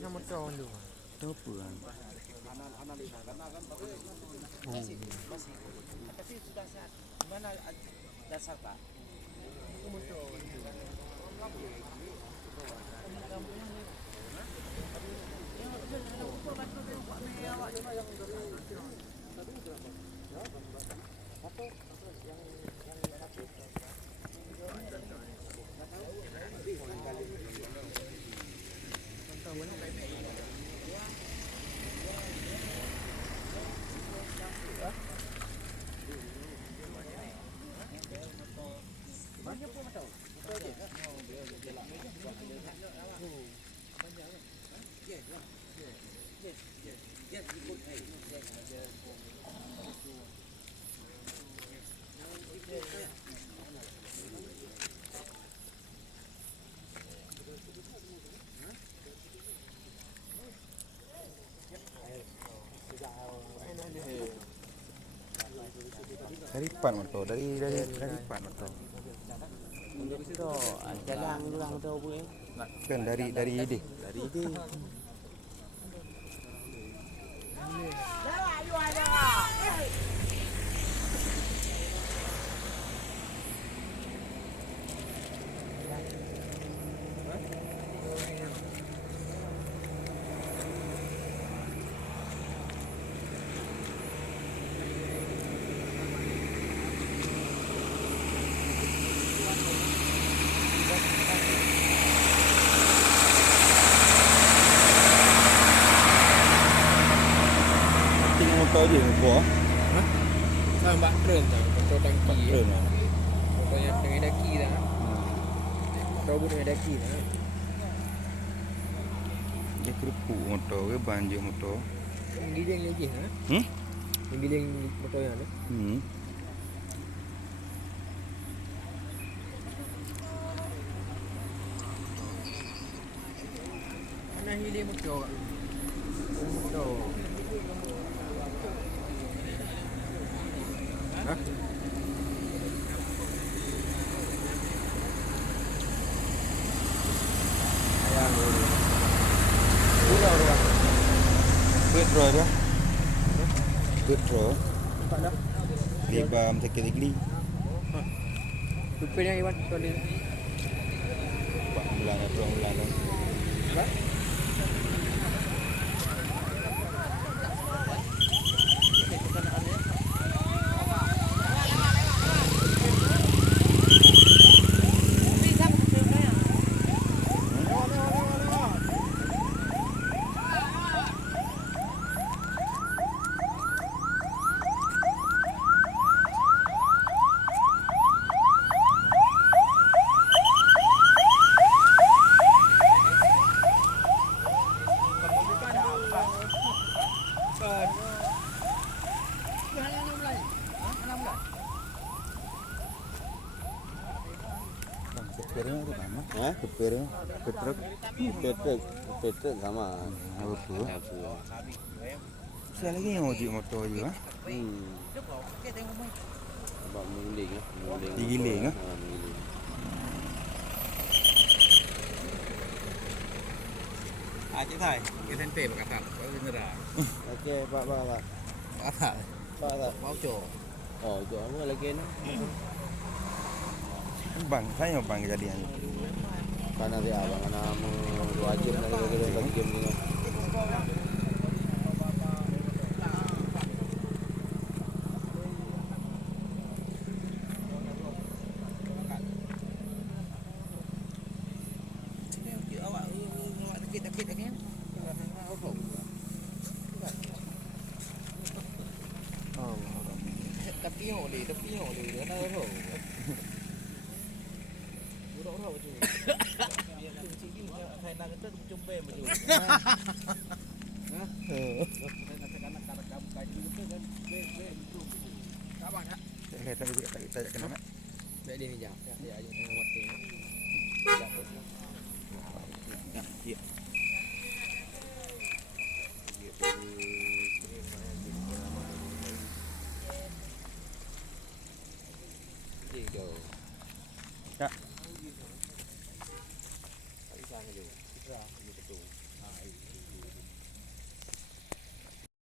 Yang motor tu. Tu apa kan? Tapi sudah saat mana dasar Pak? Motor tu. Dari Pan motor, dari Pan motor. Itu jalan ulang tu apa eh? Kan dari ide. Dari ide. Tinggal motor je buah. Nampak keren tak? Motor tangki. Keren lah. Motor yang dengan daki dah. Motor pun dengan daki dah. Dia kerupuk motor ke banjir motor. Yang giling lagi ha? Hmm? Yang giling motor yang tu. Mana giling motor? Motor. Ha? Ayang dulu. Pura dia. Petrol dia. Petrol. Nampak dah? Lebam sekali. Lupa yang Iwan tu ni. 4 bulan atau 2 bulan dah. Apa? Supirnya tu sama. Supirnya. Petrol. Petrol sama. Apa tu? Saya lagi yang ojek motor je ah. Abang menguling ah. Digiling ah. Menguling. Cik Thai, cái thân tề cả thật, có cái ra. Okey, Pak. Có thật, Pak. máu trổ. Jual mana lagi ni? Bang, saya bang kejadian ni. Kana dia abang ana mau 2 jam lagi bagi game ni. Tepi hổ đi nữa nó hổ. Hổ chứ. Chỉ thay năng cái chung về mà dù. Tak kena. Để đi giờ. Để aja tengah mati. Ya. Gitu. Ya. Bisa gitu. Bisa gitu. itu.